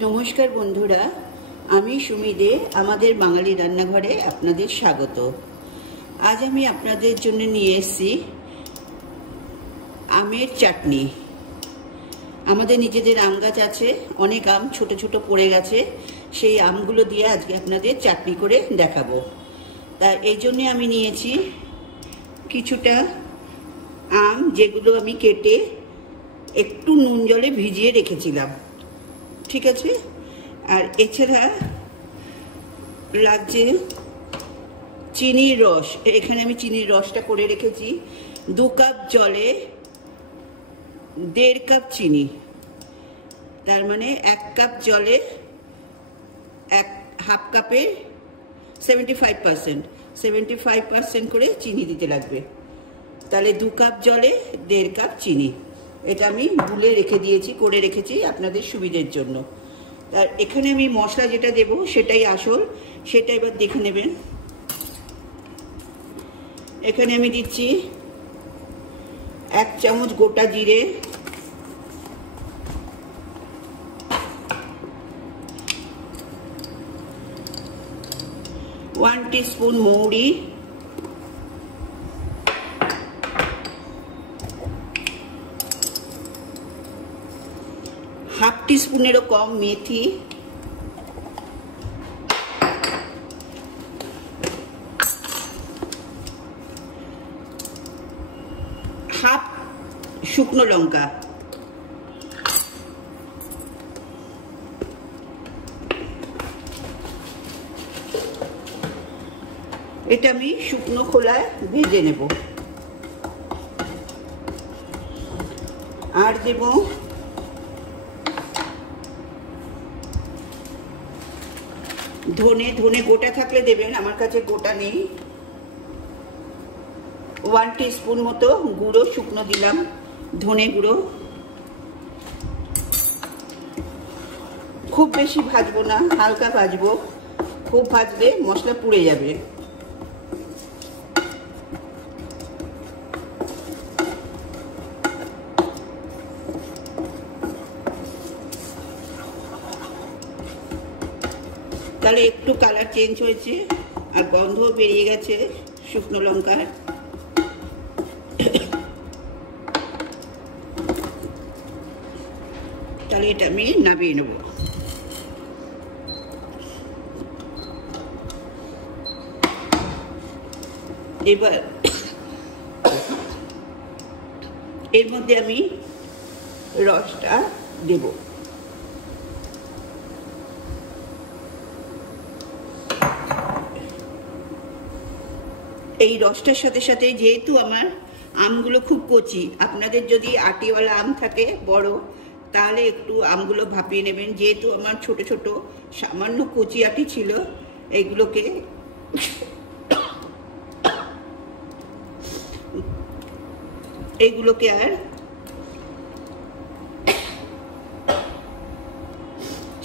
नमस्कार बंधुरा आमी सुमी दे आमादेर बांगाली रान्नाघरे आपनादेर स्वागत। आज आमी आपनादेर जोन्नो निये एसेछि आमेर चाटनी। आमादेर निजेदेर आम गाछ आछे, अनेक आम छोटो छोटो पड़े गेछे, सेई आमगुलो दिये आजके आपनादेर चाटनी करे देखाबो। ता एई जोन्नो आमी नियेछि किछुटा आम जेगुलो आमी केटे एकटू नुन जले भिजिए रेखेछिलाम, ठीक है। और एछाड़ा लागছে চিনির রস, এখানে আমি চিনির রসটা করে রেখেছি। 2 কাপ জলে 1.5 কাপ চিনি, তার মানে 1 কাপ জলে 1/2 কাপে 75% করে চিনি দিতে লাগবে। তাহলে 2 কাপ জলে 1.5 কাপ চিনি, এটা আমি গুলে রেখে দিয়েছি, করে রেখেছি আপনাদের সুবিধার জন্য। আর এখানে আমি মশলা যেটা দেব সেটাই আসল, সেটা এবার দেখে নেবেন। এখানে আমি দিচ্ছি 1 চামচ গোটা জিরে, 1 টিস্পুন মৌরি, 1/2 টিস্পুনেরও কম মেথি, 1/2 শুকনো লঙ্কা, এটা আমি শুকনো খোলায় ভেজে নেব। আর দেব ধনে, ধনে গোটা থাকলে দেবেন, আমার কাছে গোটা নেই। 1 টিস্পুন মতো গুঁড়ো শুকনো দিলাম, ধনে গুঁড়ো। খুব বেশি ভাজবো না, হালকা ভাজবো, খুব ভাজলে মশলা পুড়ে যাবে। তাহলে একটু কালার চেঞ্জ হয়েছে আর গন্ধ বেরিয়ে গেছে শুকনো লঙ্কার। তাহলে এটা আমি নামিয়ে নেব। এবার এর মধ্যে আমি রসটা দেব। এই রসটার সাথে সাথে যেহেতু আমার আমগুলো খুব কচি, আপনাদের যদি আটিওয়ালা আম থাকে বড়, তাহলে একটু আমগুলো ভাপিয়ে নেবেন। যেহেতু আমার ছোট ছোট সামান্য কচি আটি ছিল, এইগুলোকে আর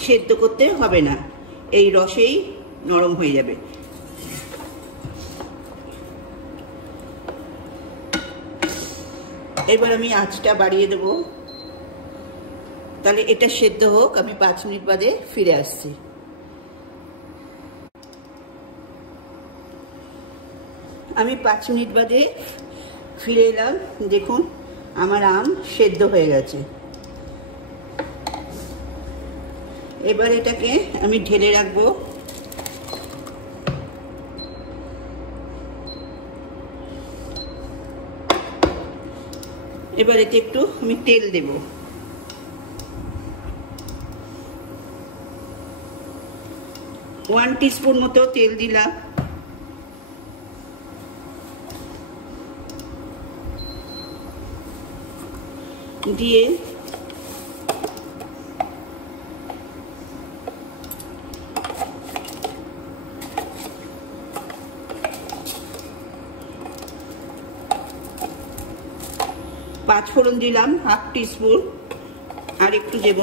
সেদ্ধ করতে হবে না, এই রসেই নরম হয়ে যাবে। এবার আমি আঁচটা বাড়িয়ে দেব। তাহলে এটা সেদ্ধ হোক, আমি 5 মিনিট বাদে ফিরে আসছি। আমি 5 মিনিট বাদে ফিরে এলাম। দেখুন আমার আম সেদ্ধ হয়ে গেছে। এবার এটাকে আমি ঢেলে রাখবো। এবার এতে একটু আমি তেল দেব। ওয়ান টিস্পুন মতো তেল দিলাম। দিয়ে পাঁচফোড়ন দিলাম 1/2 টিস্পুন, আর একটু দেব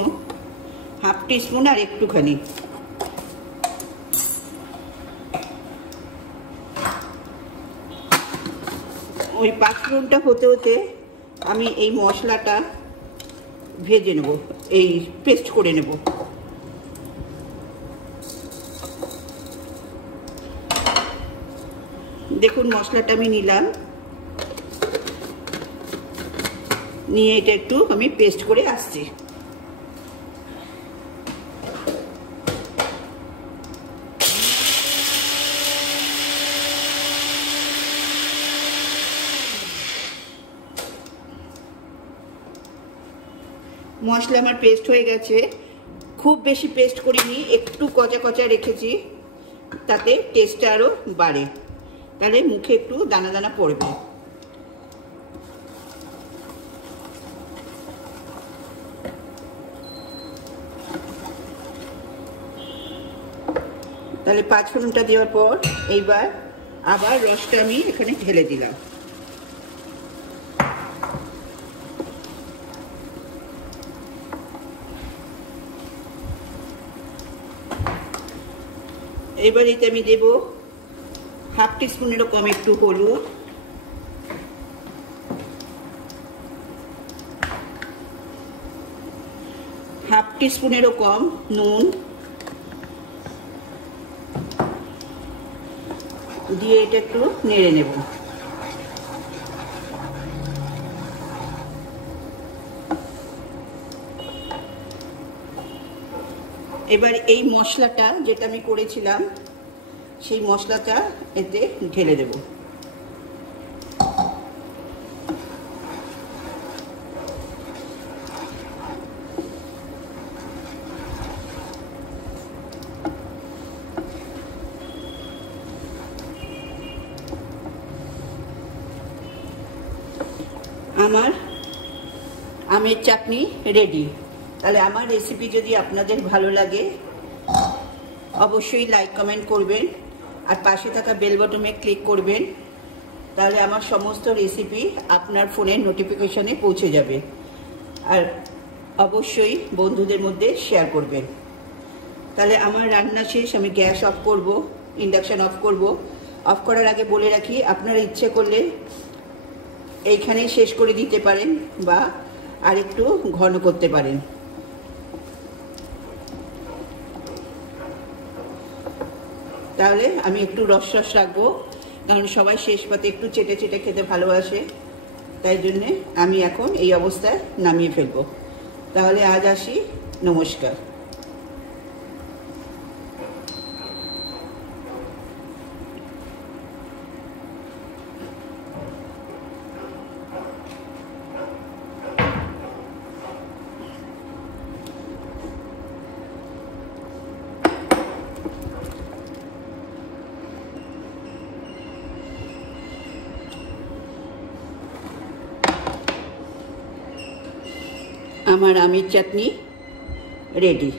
1/2 টিস্পুন আর একটুখানি। ওই পাঁচফোড়নটা হতে হতে আমি এই মশলাটা ভেজে নেব, এই পেস্ট করে নেব। দেখুন মশলাটা আমি নিলাম, নিয়ে এটা একটু আমি পেস্ট করে আসছি। মশলা আমার পেস্ট হয়ে গেছে, খুব বেশি পেস্ট করিনি, একটু কচা কচা রেখেছি, তাতে টেস্টটা আরও বাড়ে, তাহলে মুখে একটু দানা দানা পড়বে। তাহলে 5 ফোড়নটা দেওয়ার পর এইবার আবার রসটা আমি এখানে ঢেলে দিলাম। এবার এতে আমি দেব হাফ টিস্পুনেরও কম একটু হলুদ, হাফ টিস্পুনেরও কম নুন দিয়ে এটা একটু নেড়ে নেব। এবার এই মশলাটা যেটা আমি করেছিলাম সেই মশলাটা এতে ঢেলে দেব। আমার আমের চাটনি রেডি। তাহলে আমার রেসিপি যদি আপনাদের ভালো লাগে অবশ্যই লাইক কমেন্ট করবেন, আর পাশে থাকা বেল বাটনে ক্লিক করবেন, তাহলে আমার সমস্ত রেসিপি আপনার ফোনের নোটিফিকেশনে পৌঁছে যাবে। আর অবশ্যই বন্ধুদের মধ্যে শেয়ার করবেন। তাহলে আমার রান্না শেষ, আমি গ্যাস অফ করব, ইন্ডাকশান অফ করব। অফ করার আগে বলে রাখি, আপনারা ইচ্ছে করলে এইখানেই শেষ করে দিতে পারেন বা আরেকটু ঘন করতে পারেন। তাহলে আমি একটু রস রস রাখবো, কারণ সবাই শেষ পাতে একটু চেটে চেটে খেতে ভালোবাসে, তাই জন্যে আমি এখন এই অবস্থায় নামিয়ে ফেলবো। তাহলে আজ আসি, নমস্কার। আমার আমের চাটনি রেডি।